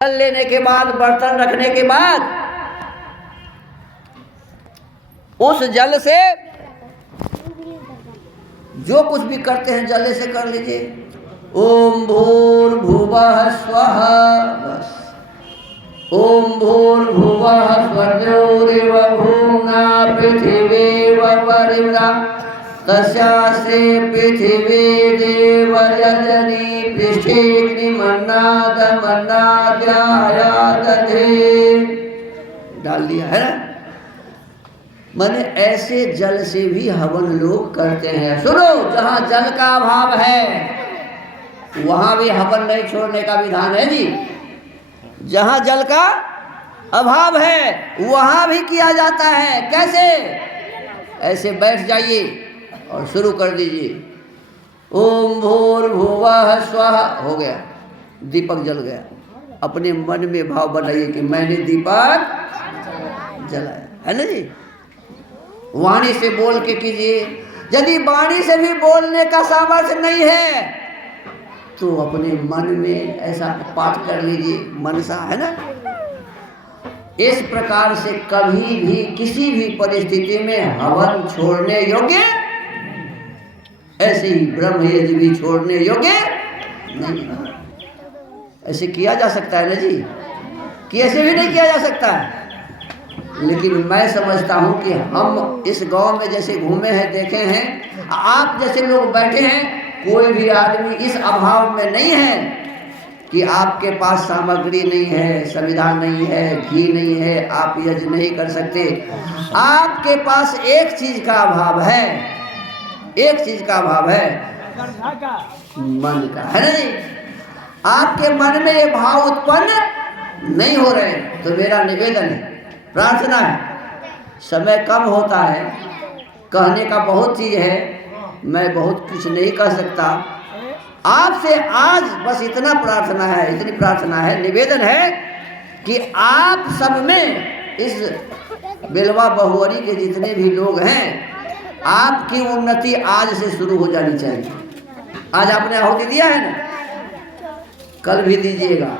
जल लेने के बाद, बर्तन रखने के बाद उस जल से जो कुछ भी करते हैं जल से कर लीजिए। ओम भूर्भुवः स्वः, बस। ओम भूर्भुवः स्वर्गोरिव भूम्ना पृथिवीव वरिम्ना तस्यास्ते पृथिवी देव यजनी पृष्ठेऽग्निमन्नाद मन्नाद्यायादधे। डाल दिया है ना। माने ऐसे जल से भी हवन लोग करते हैं। सुनो, जहां जल का अभाव है वहां भी हवन नहीं छोड़ने का विधान है जी। जहां जल का अभाव है वहां भी किया जाता है। कैसे? ऐसे बैठ जाइए और शुरू कर दीजिए। ओम भूर्भुवः स्वः, हो गया, दीपक जल गया। अपने मन में भाव बनाइए कि मैंने दीपक जलाया, है ना जी। वाणी से बोल के कीजिए। यदि वाणी से भी बोलने का सामर्थ्य नहीं है तो अपने मन में ऐसा पाठ कर लीजिए, मनसा, है ना। इस प्रकार से कभी भी किसी भी परिस्थिति में हवन छोड़ने योग्य, ऐसे ही ब्रह्म यज्ञ भी छोड़ने योग्य नहीं। ऐसे किया जा सकता है ना जी, कि ऐसे भी नहीं किया जा सकता। लेकिन मैं समझता हूं कि हम इस गांव में जैसे घूमे हैं, देखे हैं, आप जैसे लोग बैठे हैं, कोई भी आदमी इस अभाव में नहीं है कि आपके पास सामग्री नहीं है, संविधान नहीं है, घी नहीं है, आप यज्ञ नहीं कर सकते। आपके पास एक चीज का अभाव है, एक चीज का अभाव है, मन का, है ना जी। आपके मन में ये भाव उत्पन्न नहीं हो रहे, तो मेरा निवेदन है, प्रार्थना है। समय कम होता है, कहने का बहुत चीज है, मैं बहुत कुछ नहीं कह सकता। आपसे आज बस इतना प्रार्थना है, इतनी प्रार्थना है, निवेदन है कि आप सब में, इस बेलवा बहुवरी के जितने भी लोग हैं, आपकी उन्नति आज से शुरू हो जानी चाहिए। आज आपने आहुति दिया है ना, कल भी दीजिएगा।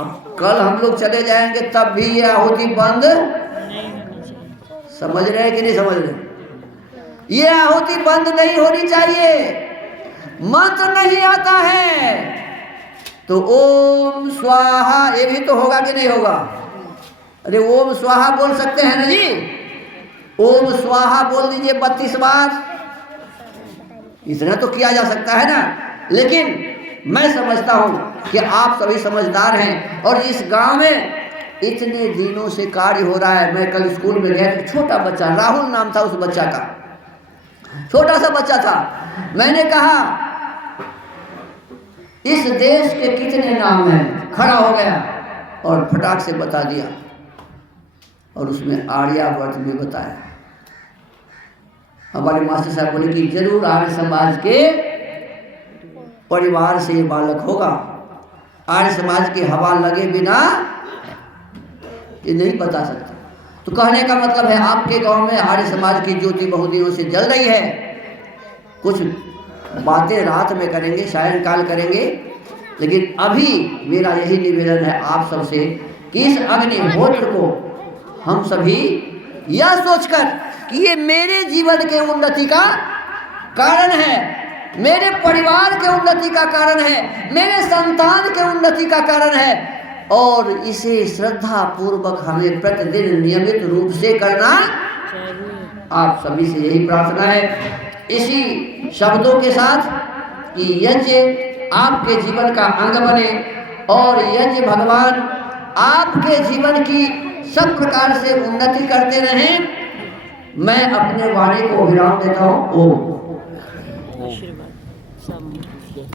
अब कल हम लोग चले जाएंगे तब भी ये आहुति बंद, समझ रहे हैं कि नहीं समझ रहे? ये आहुति बंद नहीं होनी चाहिए। मंत्र नहीं आता है तो ओम स्वाहा, ये भी तो होगा कि नहीं होगा? अरे ओम स्वाहा बोल सकते हैं ना जी। ओम स्वाहा बोल दीजिए 32 बार, इतना तो किया जा सकता है ना। लेकिन मैं समझता हूं कि आप सभी समझदार हैं और इस गांव में इतने दिनों से कार्य हो रहा है। मैं कल स्कूल में गया, छोटा बच्चा, राहुल नाम था उस बच्चा का, छोटा सा बच्चा था। मैंने कहा इस देश के कितने नाम हैं, खड़ा हो गया और फटाक से बता दिया, और उसमें आर्यावर्त में बताया। हमारे मास्टर साहब बोले कि जरूर आर्य समाज के परिवार से ये बालक होगा। आर्य समाज की हवा लगे बिना ये नहीं बता सकता। तो कहने का मतलब है आपके गांव में आर्य समाज की ज्योति बहुत दिनों से जल रही है। कुछ बातें रात में करेंगे, सायंकाल करेंगे, लेकिन अभी मेरा यही निवेदन है आप सबसे कि इस अग्निहोत्र को हम सभी यह सोचकर कि ये मेरे जीवन के उन्नति का कारण है, मेरे परिवार के उन्नति का कारण है, मेरे संतान के उन्नति का कारण है, और इसे श्रद्धा पूर्वक हमें प्रतिदिन नियमित रूप से करना। आप सभी से यही प्रार्थना है, इसी शब्दों के साथ कि यज्ञ आपके जीवन का अंग बने और यज्ञ भगवान आपके जीवन की सब प्रकार से उन्नति करते रहें। मैं अपने वाणी को विराम देता हूँ। ओम।